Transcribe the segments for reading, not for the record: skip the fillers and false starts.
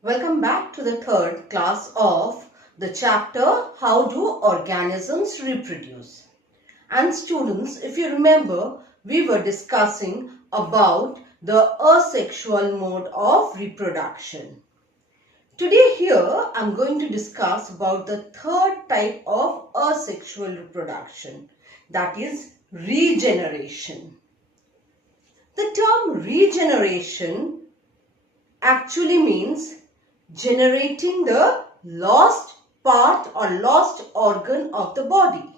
Welcome back to the third class of the chapter How Do Organisms Reproduce? And students, if you remember, we were discussing about the asexual mode of reproduction. Today here I am going to discuss about the third type of asexual reproduction, that is regeneration. The term regeneration actually means generating the lost part or lost organ of the body.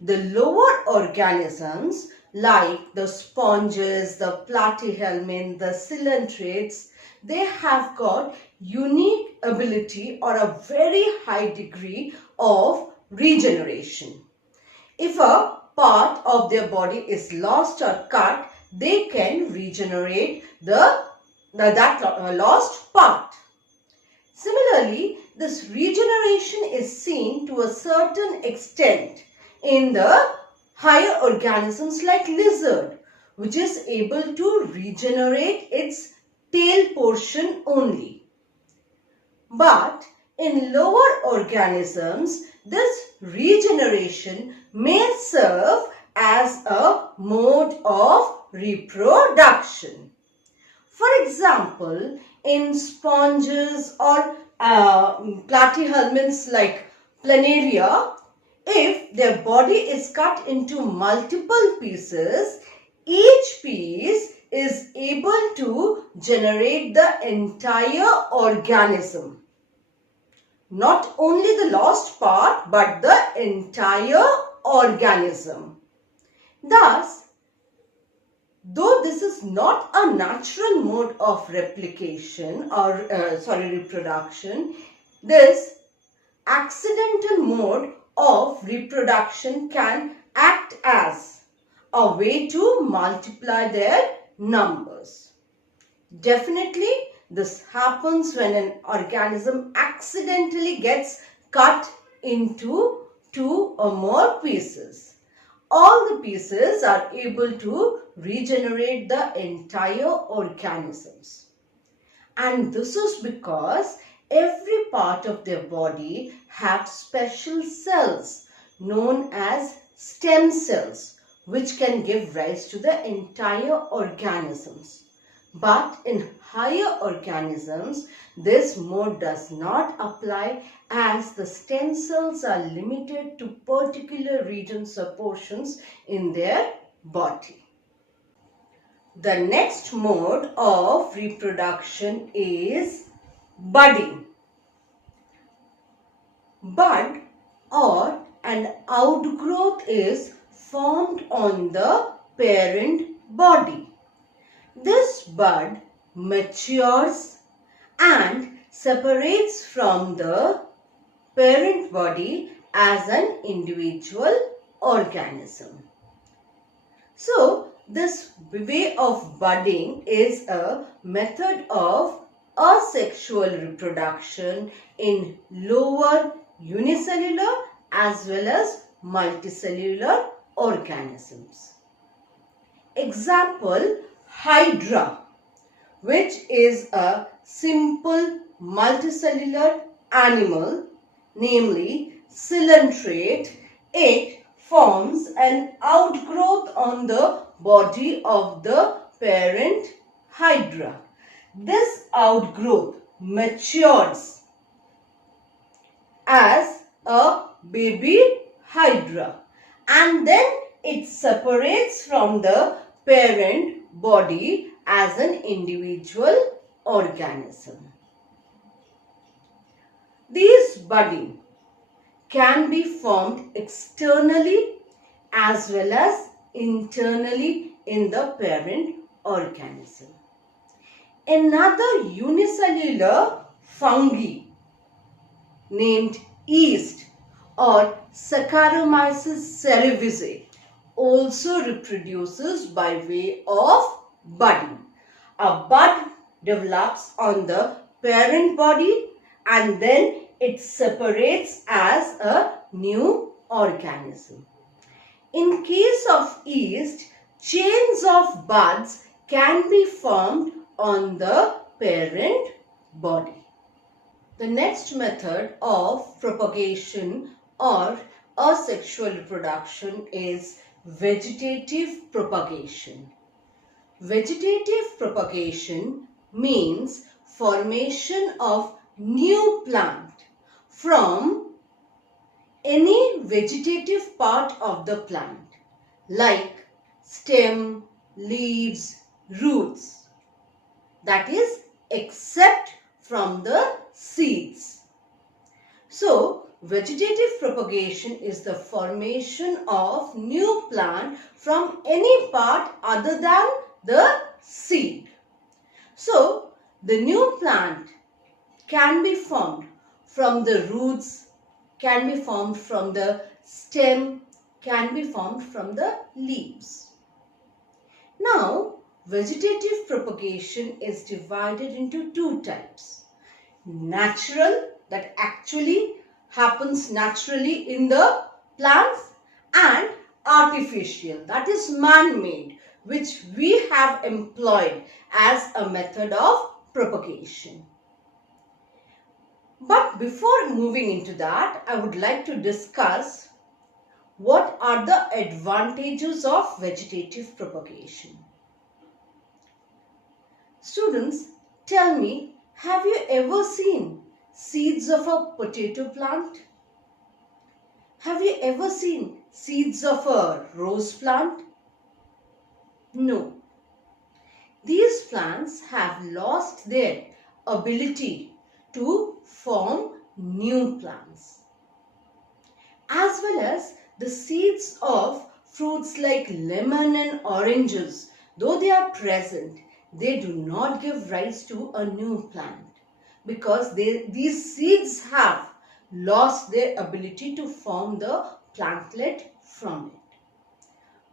The lower organisms like the sponges, the platyhelminth, the coelentrates, they have got unique ability or a very high degree of regeneration. If a part of their body is lost or cut, they can regenerate that lost part. Similarly, this regeneration is seen to a certain extent in the higher organisms like lizard, which is able to regenerate its tail portion only. But in lower organisms, this regeneration may serve as a mode of reproduction. For example, in sponges or platyhelminths like planaria, if their body is cut into multiple pieces, each piece is able to generate the entire organism. Not only the lost part, but the entire organism. Thus, though this is not a natural mode of replication or reproduction, this accidental mode of reproduction can act as a way to multiply their numbers. Definitely, this happens when an organism accidentally gets cut into two or more pieces. All the pieces are able to regenerate the entire organisms. And this is because every part of their body have special cells known as stem cells, which can give rise to the entire organisms. But in higher organisms, this mode does not apply as the stem cells are limited to particular regions or portions in their body. The next mode of reproduction is budding. Bud or an outgrowth is formed on the parent body. This bud matures and separates from the parent body as an individual organism. So, this way of budding is a method of asexual reproduction in lower unicellular as well as multicellular organisms. Example, Hydra, which is a simple multicellular animal, namely coelentrate. It forms an outgrowth on the body of the parent Hydra. This outgrowth matures as a baby Hydra and then it separates from the parent body as an individual organism. These budding can be formed externally as well as internally in the parent organism. Another unicellular fungi named yeast or Saccharomyces cerevisiae also reproduces by way of budding. A bud develops on the parent body and then it separates as a new organism. In case of yeast, chains of buds can be formed on the parent body. The next method of propagation or asexual reproduction is vegetative propagation. Vegetative propagation means formation of new plant from any vegetative part of the plant like stem, leaves, roots, that is except from the seeds. So, vegetative propagation is the formation of new plant from any part other than the seed. So, the new plant can be formed from the roots, can be formed from the stem, can be formed from the leaves. Now, vegetative propagation is divided into two types. Natural, that actually happens naturally in the plants, and artificial, that is man-made, which we have employed as a method of propagation. But before moving into that, I would like to discuss what are the advantages of vegetative propagation. Students, tell me, have you ever seen seeds of a potato plant? Have you ever seen seeds of a rose plant? No. These plants have lost their ability to form new plants. As well as the seeds of fruits like lemon and oranges, though they are present, they do not give rise to a new plant because these seeds have lost their ability to form the plantlet from it.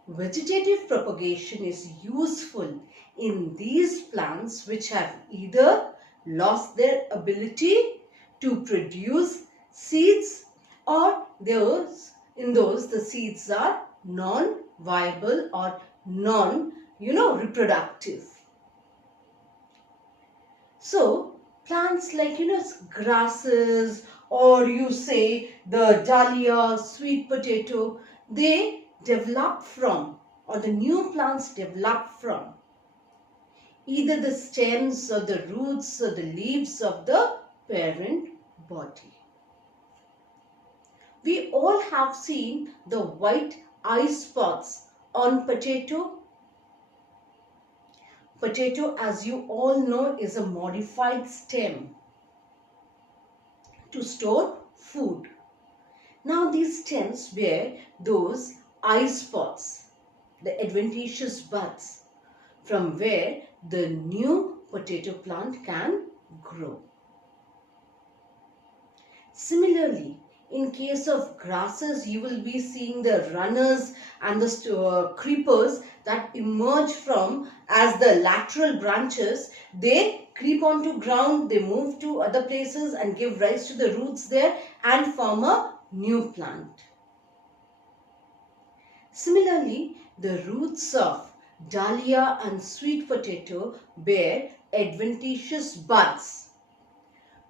Vegetative propagation is useful in these plants which have either lost their ability to produce seeds or in those the seeds are non-viable or reproductive. So plants like grasses, or you say the dahlia, sweet potato, they develop from, or the new plants develop from, either the stems or the roots or the leaves of the parent body. We all have seen the white eye spots on potato. Potato, as you all know, is a modified stem to store food. Now these stems bear those eye spots, the adventitious buds, from where the new potato plant can grow. Similarly, in case of grasses, you will be seeing the runners and the creepers that emerge from as the lateral branches. They creep onto ground, they move to other places and give rise to the roots there and form a new plant. Similarly, the roots of dahlia and sweet potato bear adventitious buds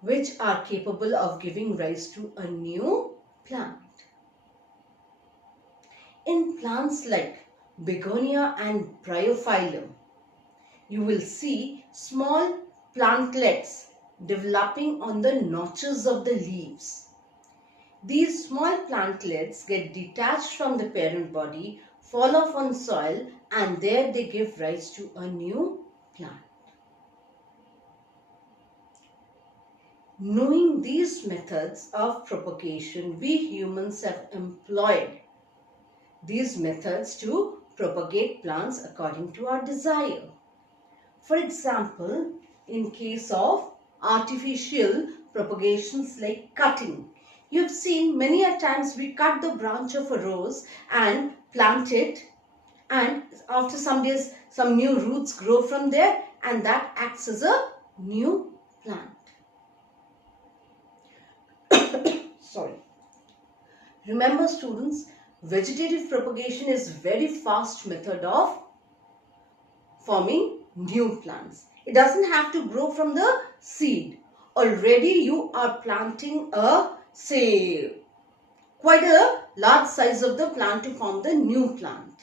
which are capable of giving rise to a new plant. In plants like begonia and bryophyllum, you will see small plantlets developing on the notches of the leaves. These small plantlets get detached from the parent body, fall off on soil, and there they give rise to a new plant. Knowing these methods of propagation, we humans have employed these methods to propagate plants according to our desire. For example, in case of artificial propagations like cutting, you have seen many a times we cut the branch of a rose and plant it, and after some days some new roots grow from there and that acts as a new plant. Sorry. Remember students, vegetative propagation is very fast method of forming new plants. It doesn't have to grow from the seed. already you are planting quite a large size of the plant to form the new plant.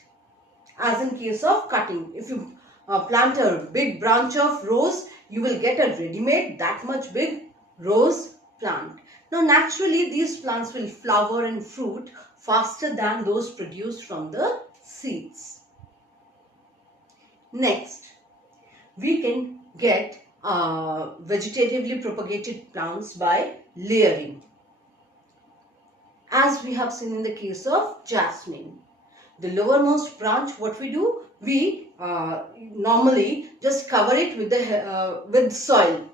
As in case of cutting, if you plant a big branch of rose, you will get a ready-made that much big rose plant. Now naturally these plants will flower and fruit faster than those produced from the seeds. Next, we can get vegetatively propagated plants by layering, as we have seen in the case of jasmine. The lowermost branch, what we do, we normally just cover it with soil.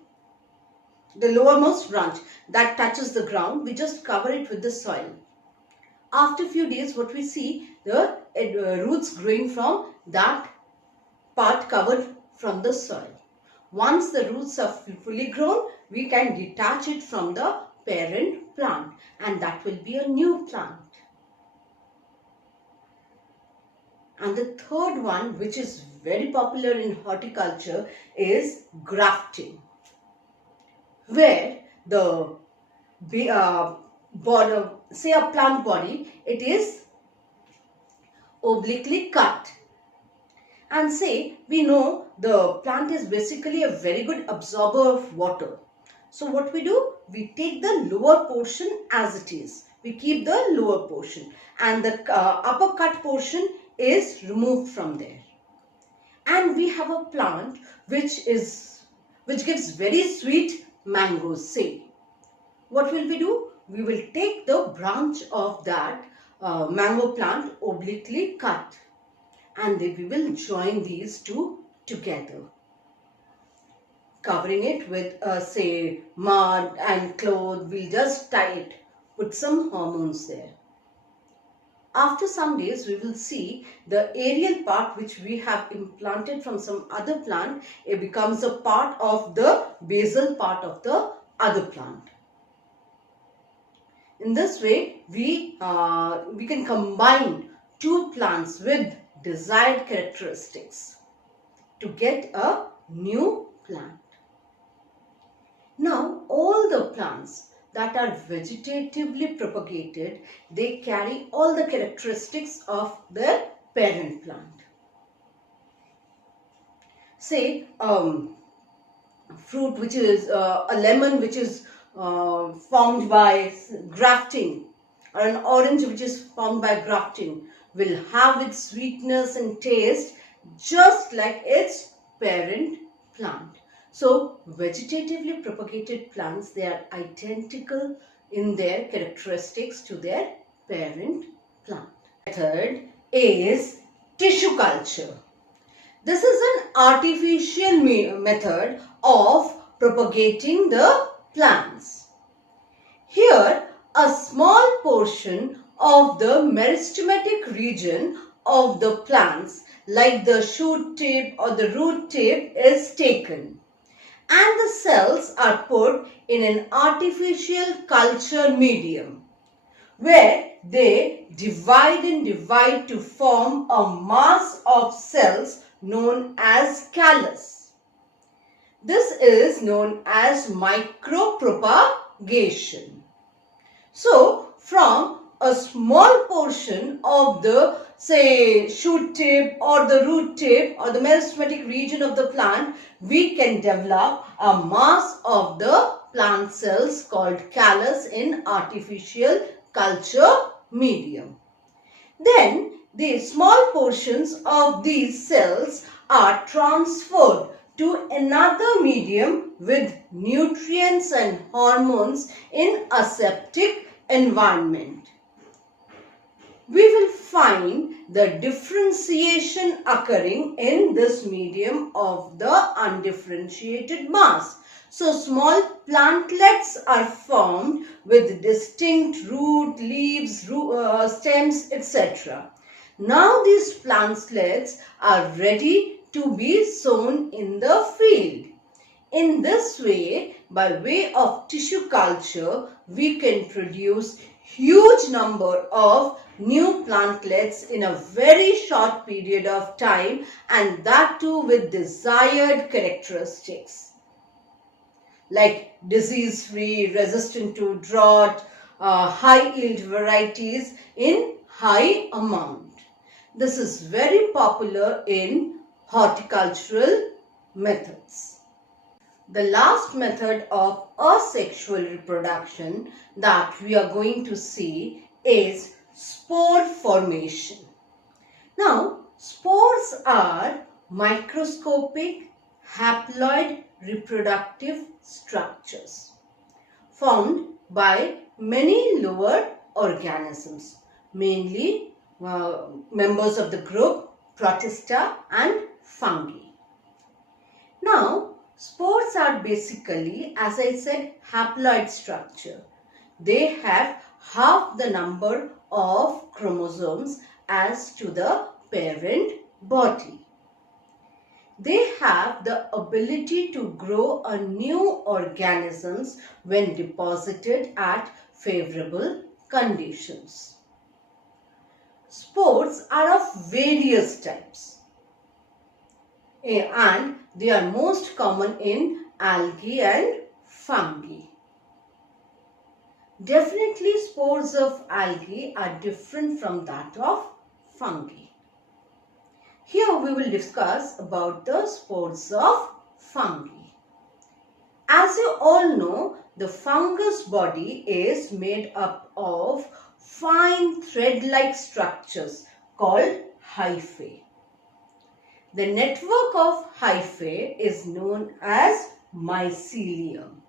The lowermost branch that touches the ground, we just cover it with the soil. After a few days, what we see, the roots growing from that part covered from the soil. Once the roots are fully grown, we can detach it from the parent plant, and that will be a new plant. And the third one, which is very popular in horticulture, is grafting, where the say a plant body, it is obliquely cut. And say we know the plant is basically a very good absorber of water. So what we do, we take the lower portion as it is. We keep the lower portion, and the upper cut portion is removed from there. And we have a plant which gives very sweet mangoes. Say, what will we do? We will take the branch of that mango plant obliquely cut, and then we will join these two together, covering it with say mud and cloth. We'll just tie it, put some hormones there. After some days, we will see the aerial part which we have implanted from some other plant, it becomes a part of the basal part of the other plant. In this way, we can combine two plants with desired characteristics to get a new plant. Now, all the plants that are vegetatively propagated, they carry all the characteristics of their parent plant. Say fruit which is a lemon which is formed by grafting, or an orange which is formed by grafting, will have its sweetness and taste just like its parent plant. So vegetatively propagated plants, they are identical in their characteristics to their parent plant. Method is tissue culture. This is an artificial method of propagating the plants. Here, a small portion of the meristematic region of the plants, like the shoot tip or the root tip, is taken, and the cells are put in an artificial culture medium, where they divide to form a mass of cells known as callus. This is known as micropropagation. So, from a small portion of the, say, shoot tip or the root tip or the meristematic region of the plant, we can develop a mass of the plant cells called callus in artificial culture medium. Then the small portions of these cells are transferred to another medium with nutrients and hormones in aseptic environment. We will find the differentiation occurring in this medium of the undifferentiated mass. So, small plantlets are formed with distinct root, leaves, stems, etc. Now, these plantlets are ready to be sown in the field. In this way, by way of tissue culture, we can produce huge number of new plantlets in a very short period of time, and that too with desired characteristics. like disease-free, resistant to drought, high-yield varieties in high amount. This is very popular in horticultural methods. The last method of asexual reproduction that we are going to see is spore formation. Now, spores are microscopic haploid reproductive structures formed by many lower organisms, mainly members of the group Protista and fungi. Now, spores are basically, as I said, haploid structure. They have half the number of chromosomes as to the parent body. They have the ability to grow a new organisms when deposited at favorable conditions. Spores are of various types and they are most common in algae and fungi. Definitely spores of algae are different from that of fungi. Here we will discuss about the spores of fungi. As you all know, the fungus body is made up of fine thread-like structures called hyphae. The network of hyphae is known as mycelium.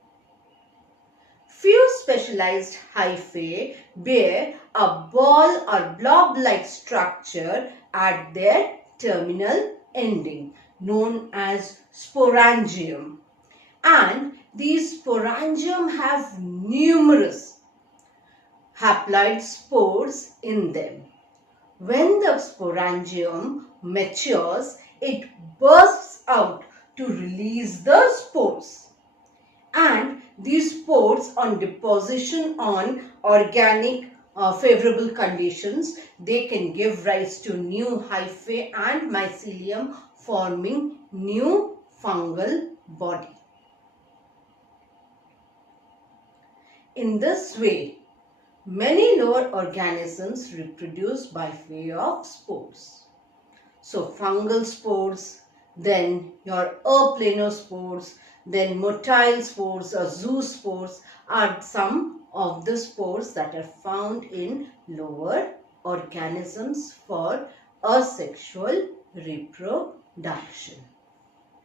Few specialized hyphae bear a ball or blob-like structure at their terminal ending, known as sporangium. And these sporangium have numerous haploid spores in them. When the sporangium matures, it bursts out to release the spores. And these spores, on deposition on organic favorable conditions, they can give rise to new hyphae and mycelium, forming new fungal body. In this way, many lower organisms reproduce by way of spores. So fungal spores, then your planospores, then motile spores or zoospores are some of the spores that are found in lower organisms for asexual reproduction.